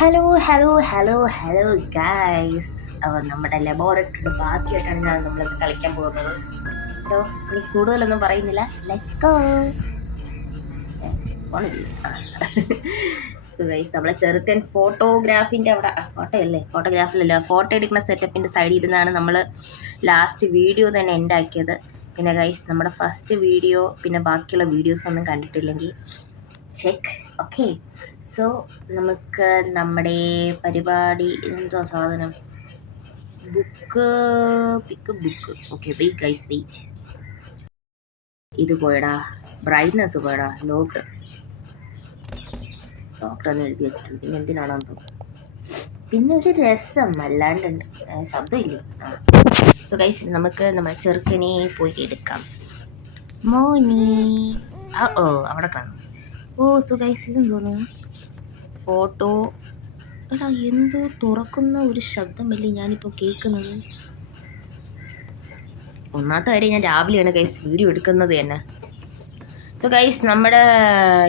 Hello hello hello hello guys. അപ്പോൾ നമ്മുടെ ലബോറട്ടറിയുടെ ബാക്കിയായിട്ടാണ് നമ്മളിത് കളിക്കാൻ പോകുന്നത്. സോ ഇനി കൂടുതലൊന്നും പറയുന്നില്ല, ലെറ്റ്സ് ഗോ. സോ ഗൈസ്, നമ്മളെ ചെറുക്കൻ ഫോട്ടോഗ്രാഫിൻ്റെ അവിടെ ഫോട്ടോഗ്രാഫിലല്ല, ഫോട്ടോ എടുക്കുന്ന സെറ്റപ്പിൻ്റെ സൈഡിൽ ഇരുന്നാണ് നമ്മൾ ലാസ്റ്റ് വീഡിയോ തന്നെ എൻഡാക്കിയത്. പിന്നെ ഗൈസ്, നമ്മുടെ ഫസ്റ്റ് വീഡിയോ പിന്നെ ബാക്കിയുള്ള വീഡിയോസ് ഒന്നും കണ്ടിട്ടില്ലെങ്കിൽ ചെക്ക്. ഓക്കെ, സോ നമുക്ക് നമ്മുടെ പരിപാടി എന്തോ സാധനം book. Okay, wait guys, wait. ഇത് പോയടാ, ബ്രൈറ്റ്നസ് പോയടാ, ലോക്ക്ഡ് എന്ന് എഴുതി വെച്ചിട്ടുണ്ട്. പിന്നെ എന്തിനാണെന്ന് തോന്നുന്നു. പിന്നെ ഒരു രസം അല്ലാണ്ടുണ്ട്, ശബ്ദമില്ലേ. സോ ഗൈസ്, നമുക്ക് നമ്മുടെ ചെറുക്കനെ പോയി എടുക്കാം. മോനി അവിടെ കാണും. സോ ഗൈസ്, ഇതെന്ന് തോന്നുന്നു ഫോട്ടോ. എടാ, എന്തോ തുറക്കുന്ന ഒരു ശബ്ദമല്ലേ ഞാനിപ്പോൾ കേൾക്കുന്നത്. ഒന്നാമത്തെ കാര്യം, ഞാൻ രാവിലെയാണ് ഗൈസ് വീഡിയോ എടുക്കുന്നത് തന്നെ. സോ ഗൈസ്, നമ്മുടെ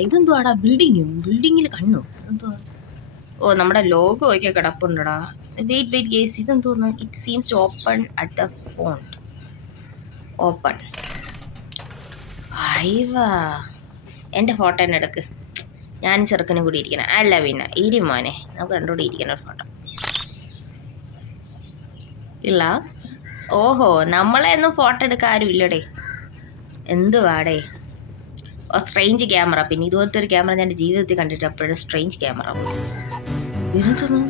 ഇതെന്തുവാടാ, ബിൽഡിങ്ങിൽ കണ്ണു എന്തോ. നമ്മുടെ ലോഗോ ഒക്കെ കിടപ്പുണ്ടടാ. വെയിറ്റ് ഗൈസ്, ഇതെന്തോന്ന്. It seems to open at the front. Open. അയ്യവാ, എൻ്റെ ഫോട്ടോ തന്നെ എടുക്ക്. ഞാൻ ചെറുക്കനും കൂടി ഇരിക്കണം. അല്ല പിന്നെ മോനെ, നമുക്ക് രണ്ടുകൂടി ഇരിക്കണം ഒരു ഫോട്ടോ. ഇല്ല. ഓഹോ, നമ്മളെ ഒന്നും ഫോട്ടോ എടുക്കാൻ ആരും ഇല്ലടേ. എന്തുവാടേ, സ്ട്രേഞ്ച് ക്യാമറ. പിന്നെ ഇതുപോലത്തെ ഒരു ക്യാമറ ഞാൻ എൻ്റെ ജീവിതത്തിൽ കണ്ടിട്ട് അപ്പോഴും സ്ട്രേഞ്ച് ക്യാമറ. ഇതെന്തോന്നു,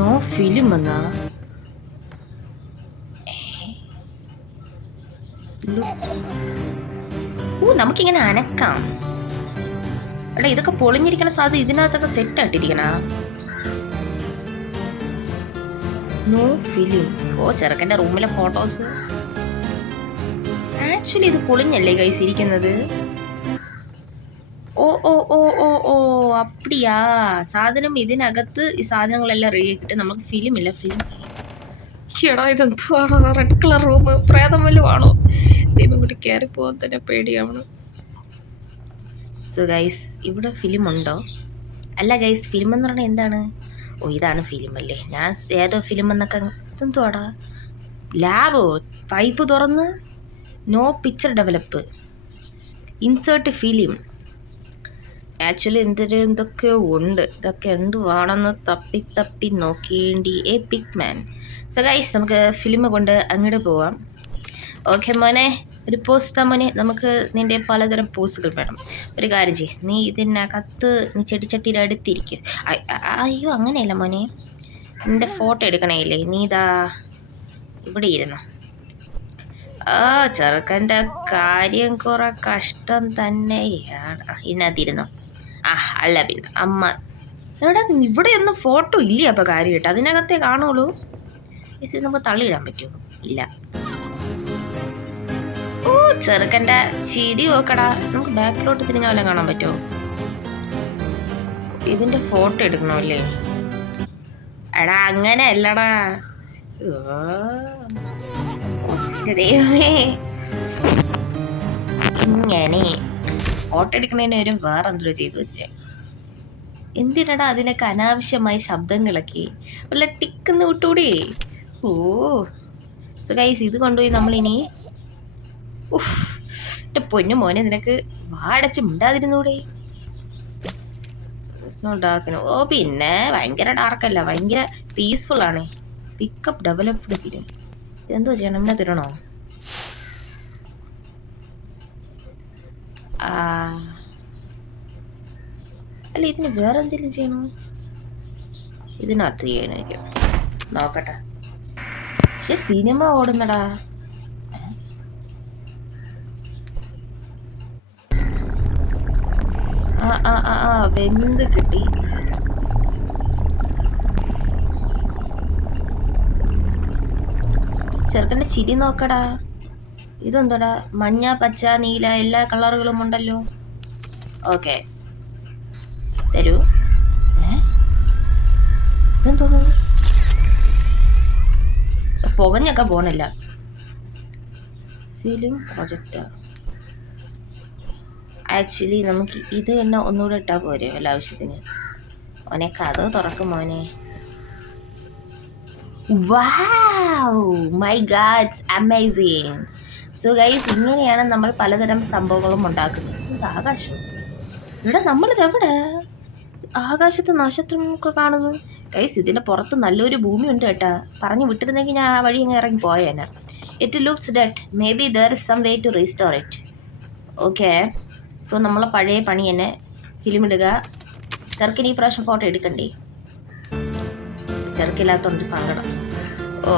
നോ ഫിലിം എന്നാ. നമുക്കിങ്ങനെ അനക്കാം. എടാ, ഇതൊക്കെ പൊളിഞ്ഞിരിക്കണ സാധ്യത ഇതിനകത്തൊക്കെ സെറ്റ് ആയിട്ടിരിക്കണ. No film. ചെറുക്കൻ്റെ റൂമിലെ ഫോട്ടോസ്. ആക്ച്വലി ഇത് പൊളിഞ്ഞല്ലേ ഗൈസ് ഇരിക്കുന്നത്. ഓ അപ്പടിയാ സാധനം. ഇതിനകത്ത് ഈ സാധനങ്ങളെല്ലാം റെഡി ആക്കിയിട്ട് നമുക്ക് ഫിലിം. എടാ, ഇതെന്തുവാണോ, റെഡ് കളർ റൂം, പ്രേതം വല്ലതും ആണോ? ദൈവം കൂടി കയറി പോകാൻ തന്നെ പേടിയാണ്. സോ ഗൈസ്, ഇവിടെ ഫിലിം ഉണ്ടോ? അല്ല ഗൈസ്, ഫിലിം എന്ന് പറഞ്ഞാൽ എന്താണ്? ഇതാണ് ഫിലിം അല്ലേ. ഞാൻ ഏതോ ഫിലിം എന്നൊക്കെ. ഇതെന്തുവാടാ, ലാബോ? പൈപ്പ് തുറന്ന് no picture develop, insert film. Actually എന്തൊക്കെയോ ഉണ്ട്. ഇതൊക്കെ എന്തുവാണെന്ന് തപ്പി നോക്കേണ്ടി. Pick man. സോ ഗൈസ്, നമുക്ക് ഫിലിം കൊണ്ട് അങ്ങോട്ട് പോവാം. ഓക്കെ മോനെ, ഒരു പോസ് താ മോനെ. നമുക്ക് നിൻ്റെ പലതരം പോസുകൾ വേണം. ഒരു കാര്യം ചെയ്യ്, നീ ഇതിനകത്ത് നീ ചെടിച്ചട്ടിയുടെ അടുത്തിരിക്കും. അയ്യോ, അങ്ങനെയല്ല മോനെ, നിൻ്റെ ഫോട്ടോ എടുക്കണേല്ലേ, നീ ഇതാ ഇവിടെ ഇരുന്നു. ചെറുക്കൻ്റെ കാര്യം കുറെ കഷ്ടം തന്നെയാണ്. ഇതിനകത്തിരുന്നു. അല്ല പിന്നെ അമ്മ എവിടെ. ഇവിടെയൊന്നും ഫോട്ടോ ഇല്ല. അപ്പോൾ കാര്യമായിട്ട് അതിനകത്തേ കാണുള്ളൂ. ഇത് നമുക്ക് തള്ളിയിടാൻ പറ്റുമോ? ഇല്ല. ചെറുക്കൻ്റെ ചിരി നോക്കടാ. നമുക്ക് ബാക്കിലോട്ട് തിരിഞ്ഞ പോലെ കാണാൻ പറ്റുമോ? ഇതിൻ്റെ ഫോട്ടോ എടുക്കണമല്ലേ? എടാ, അങ്ങനെ അല്ലടാ. ദൈവമേ, ഇങ്ങനെ ഫോട്ടോ എടുക്കണതിന് ഒരു വേറെന്തോ ചെയ്തു വെച്ചേ. എന്തിനടാ അതിനൊക്കെ അനാവശ്യമായ ശബ്ദങ്ങളൊക്കെ? വല്ല ടിക്കെന്ന് വിട്ടൂടെ? ഗൈസ്, ഇത് കൊണ്ടുപോയി നമ്മളിനി എൻ്റെ പൊന്നു മോനെ, നിനക്ക് വാടച്ച് മിണ്ടാതിരുന്നൂടെ? ഉണ്ടാക്കുന്നു. പിന്നെ ഭയങ്കര ഡാർക്കല്ല, ഭയങ്കര പീസ്ഫുൾ ആണ്. Pickup developed film. എന്തോ ചെയ്യണം? എന്നെ തരണോ? അല്ല, ഇതിന് വേറെ എന്തെങ്കിലും ചെയ്യണോ? ഇതിനകത്ത് ചെയ്യണമായിരിക്കും. നോക്കട്ടെ. പക്ഷെ സിനിമ ഓടുന്നടാ. വെന്ത് കിട്ടി. ചെറുക്കൻ്റെ ചിരി നോക്കടാ. ഇതെന്തോടാ, മഞ്ഞ, പച്ച, നീല എല്ലാ കളറുകളും ഉണ്ടല്ലോ. ഓക്കെ, തരൂ. ഇതെന്തോന്നു, പുകഞ്ഞൊക്കെ പോണില്ല. Film projector. ആക്ച്വലി നമുക്ക് ഇത് തന്നെ ഒന്നുകൂടെ ഇട്ടാൽ പോരെ വല്ല ആവശ്യത്തിന്. മോനെ കഥ തുറക്കും മോനെ. Wow my God amazing. So guys ഇങ്ങനെയാണ് നമ്മൾ പലതരം സംഭവങ്ങളും ഉണ്ടാക്കുന്നത്. ഇത് ആകാശം ഇവിടെ നമ്മളിത് എവിടെ ആകാശത്ത് നക്ഷത്രമൊക്കെ കാണുന്നു ഗൈസ്. ഇതിൻ്റെ പുറത്ത് നല്ലൊരു ഭൂമി ഉണ്ട് കേട്ടാ. പറഞ്ഞു വിട്ടിരുന്നെങ്കിൽ ഞാൻ ആ വഴി അങ്ങ് ഇറങ്ങി പോയേനെ. It looks that may be there is some way to restore it. Okay so നമ്മളെ പഴയ പണി തന്നെ ഫിലിം ഇടുക. ചെറുക്കിന് ഈ പ്രാവശ്യം ഫോട്ടോ എടുക്കണ്ടേ? ചെറുക്കില്ലാത്തോണ്ട് സങ്കടം. ഓ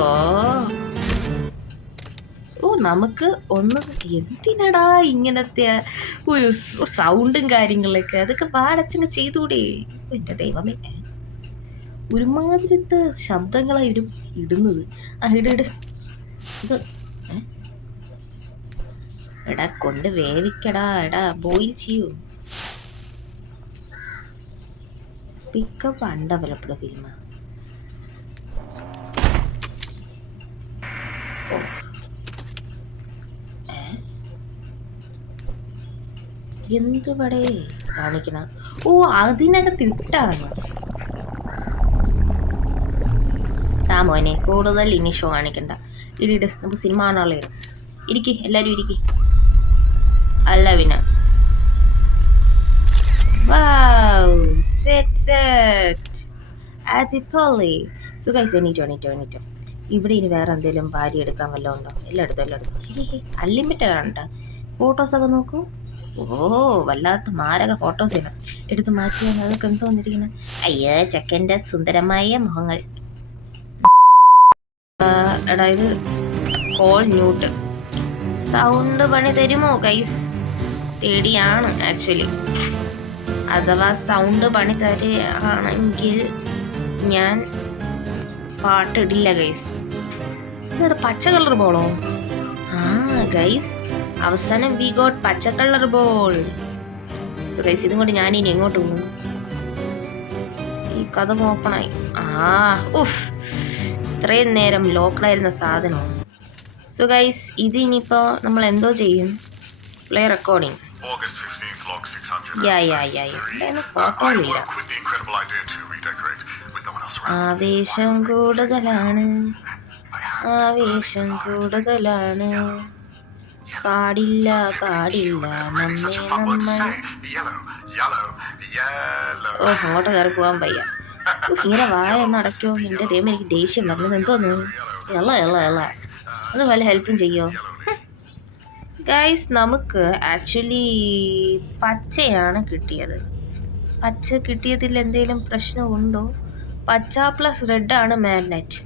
ഓ നമുക്ക് ഒന്ന് എന്തിനടാ ഇങ്ങനത്തെ ഒരു സൗണ്ടും കാര്യങ്ങളൊക്കെ അതൊക്കെ പാടച്ചങ്ങ് ചെയ്തൂടെ? എൻ്റെ ദൈവമേ ഒരുമാതിരത്തെ ശബ്ദങ്ങളാണ് ഇടുന്നത്. ആ ഇട് ഇത് എടാ കൊണ്ട് വേവിക്കടാ. എടാ ബോയിൽ ചെയ്യൂ. പിക്കപ്പ് അൺഡെവലപ്ഡ് ഫിലിമാ. എന്ത് പടേ കാണിക്കണ? ഓ അതിനകത്ത് ഇട്ടാണ്. ആ മോനെ കൂടുതൽ ഇനി ഷോ കാണിക്കണ്ട. ഇടിയിട് നമുക്ക് സിനിമ കാണാനുള്ള ഇരിക്കി. എല്ലാവരും ഇരിക്കി. അല്ല പിന്നെ സോ ഗൈസ് എണീറ്റോ. ഇവിടെ ഇനി വേറെ എന്തെങ്കിലും ഭാര്യ എടുക്കാൻ വല്ലതും ഉണ്ടോ? എല്ലാം എടുത്തു. അൺലിമിറ്റഡ് ആണ് കേട്ടോ. ഫോട്ടോസൊക്കെ നോക്കൂ. ഓ വല്ലാത്ത മാരക ഫോട്ടോസ് ആണ് എടുത്ത് മാറ്റി. അതൊക്കെ എന്തോ വന്നിരിക്കുന്നത്. അയ്യോ ചെക്കൻ്റെ സുന്ദരമായ മുഖങ്ങൾ. എടാ ഇത് കോൾ മ്യൂട്ട്. സൗണ്ട് പണി തരുമോ ഗൈസ്? പേടിയാണ് ആക്ച്വലി. അഥവാ സൗണ്ട് പണി തരുകയാണെങ്കിൽ ഞാൻ പാട്ടിടില്ല ഗൈസ്. ഇതത് പച്ച കളർ ബോളോ? ആ ഗൈസ് അവസാനം വി ഗോട്ട് പച്ച കളർ ബോൾ. സോ ഗൈസ് ഇതും കൊണ്ട് ഞാനിനി എങ്ങോട്ട് പോകും? ഈ കഥ ഓപ്പണായി. ഉഫ് ഇത്രയും നേരം ലോക്കലായിരുന്ന സാധനമാണ്. സോ ഗൈസ് ഇത് ഇനിയിപ്പോൾ നമ്മൾ എന്തോ ചെയ്യും? Play recording. ഫോട്ടോയില്ല. ആവേശം കൂടുതലാണ് പാടില്ല നമ്മൾ. ഓ അങ്ങോട്ട് കയറി പോകാൻ വയ്യ. ഇങ്ങനെ വായ ഒന്ന് അടയ്ക്കോ. എൻ്റെ ദൈവം എനിക്ക് ദേഷ്യം വരുന്നത് എന്തോന്ന്. എള്ള അത് വല്ല ഹെൽപ്പും ചെയ്യോ ഗൈസ്? നമുക്ക് ആക്ച്വലി പച്ചയാണ് കിട്ടിയത്. പച്ച കിട്ടിയതിൽ എന്തെങ്കിലും പ്രശ്നമുണ്ടോ? പച്ച പ്ലസ് റെഡാണ് മാഗ്നറ്റ്.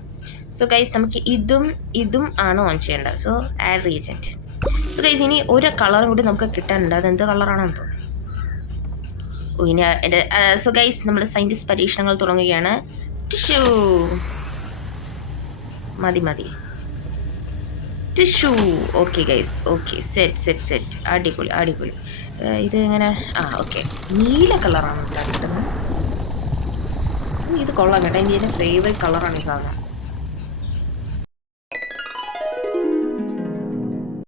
സോ ഗൈസ് നമുക്ക് ഇതും ആണ് ഓൺ ചെയ്യേണ്ടത്. So add reagent. So guys ഇനി ഒരു കളറും കൂടി നമുക്ക് കിട്ടാനുണ്ട്. അതെന്ത് കളറാണെന്ന് തോന്നുന്നു. ഇനി സോ ഗൈസ് നമ്മൾ സയൻറ്റിസ്റ്റ് പരീക്ഷണങ്ങൾ തുടങ്ങുകയാണ്. ടിഷ്യൂ മതി tissue. Okay guys okay set അടിപൊളി. ഇത് ഇങ്ങനെ ഓക്കെ നീല കളറാണ് കിട്ടുന്നത്. ഇത് കൊള്ളാം കേട്ടോ. എൻ്റെ ഫേവറേറ്റ് കളറാണ് ഈ സാധനം.